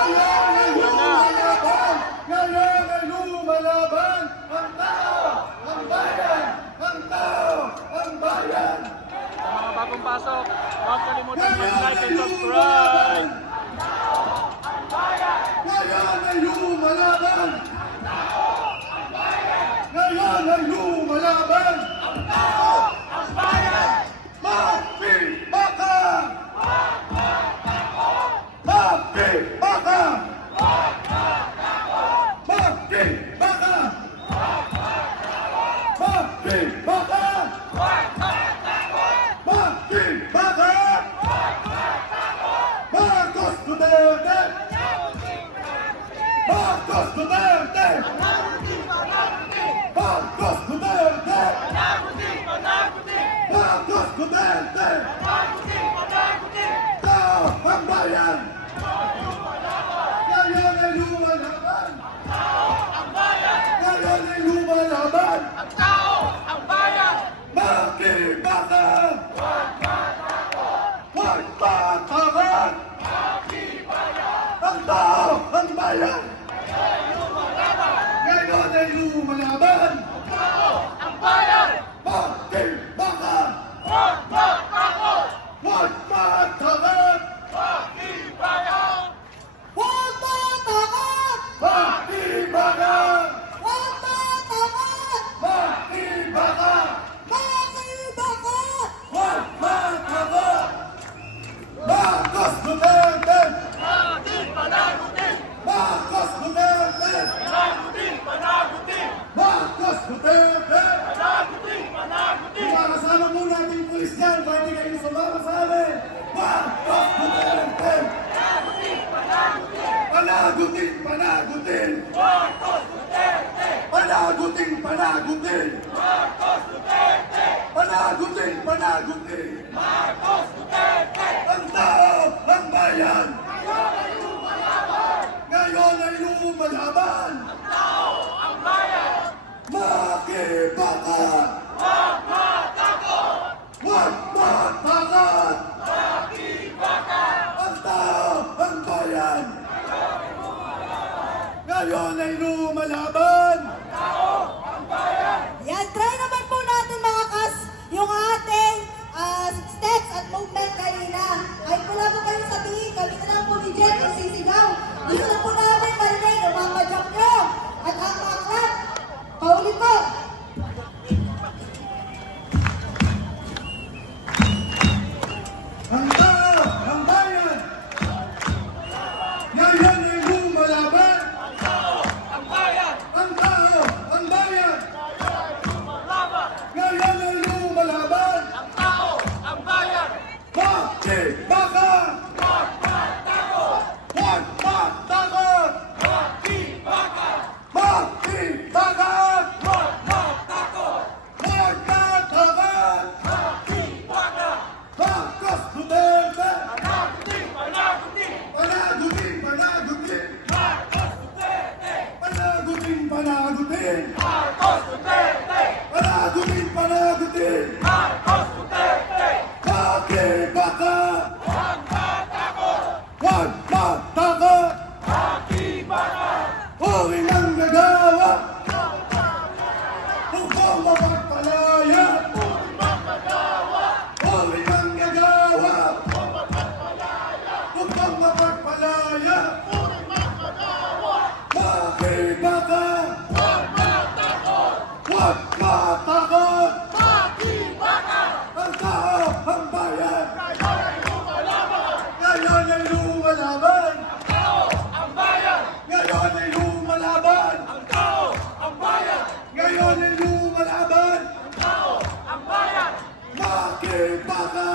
Ngayon ay lumalaban! Ngayon ay lumalaban! Ang tao! Ang bayan! Ang tao! Ang bayan! Sa mga bagong pasok, huwag kalimutan Ngayon mag-like ay and subscribe! Ngayon ay lumalaban! Ngayon ay lumalaban! Magbibaka! Magbibaka! Magbibaka! Magbibaka! Magbibaka! Marcos Duterte! Marcos Duterte! Marcos Duterte! Marcos Duterte! Tao ang bayan! Ngayon ay lumalaban! Ngayon ay lumalaban! Magbibaka! Huwag matakot! Ang tao ang bayan! Ngayon ay lumalaban! Magbibaka! Huwag matakot! Huwag matakot! Magbibaka! Huwag matakot! Magbibaka! Magbibaka! Huwag matakot! Marcos Duterte! Marcos Duterte! Marcos Duterte! Makakasama mo natin yung pulis dyan, kahit hindi kayo sumama sa amin! Marcos Duterte! Panagutin! Panagutin! Panagutin! Panagutin! Panagutin! Panagutin! Ang tao! Ang bayan! Ngayon ay lumalaban! Makibaka! Huwag matakot! Ang tao! Ang bayan! Ngayon ay lumalaban! Yan, try naman po natin mga kas yung ating steps at movement kanina. Kahit wala po kayong sabihin, kami na lang po ni Jen ang sisigaw. Gusto na po namin marinig ang mga jump nyo at ang mga clap. Paulit po. Ang tao! Ang bayan! Ngayon ay lumalaban! Ang tao! Ang bayan! Ngayon ay lumalaban! Magbibaka! Huwag matakot! Magbibaka! Huwag matakot! Marcos Duterte! Panagutin! Panagutin! Panagutin! Panagutin! Panagutin! Panagutin! Magbibaka! Huwag matakot! Uri ng gagawa! Upang mapagpalaya! Uri ng gagawa! Upang mapagpalaya! Magbibaka! Huwag matakot! Ang tao! Ang bayan! Ngayon ay lumalaban! Ngayon ay lumalaban! Ngayon ay lumalaban! Magbibaka!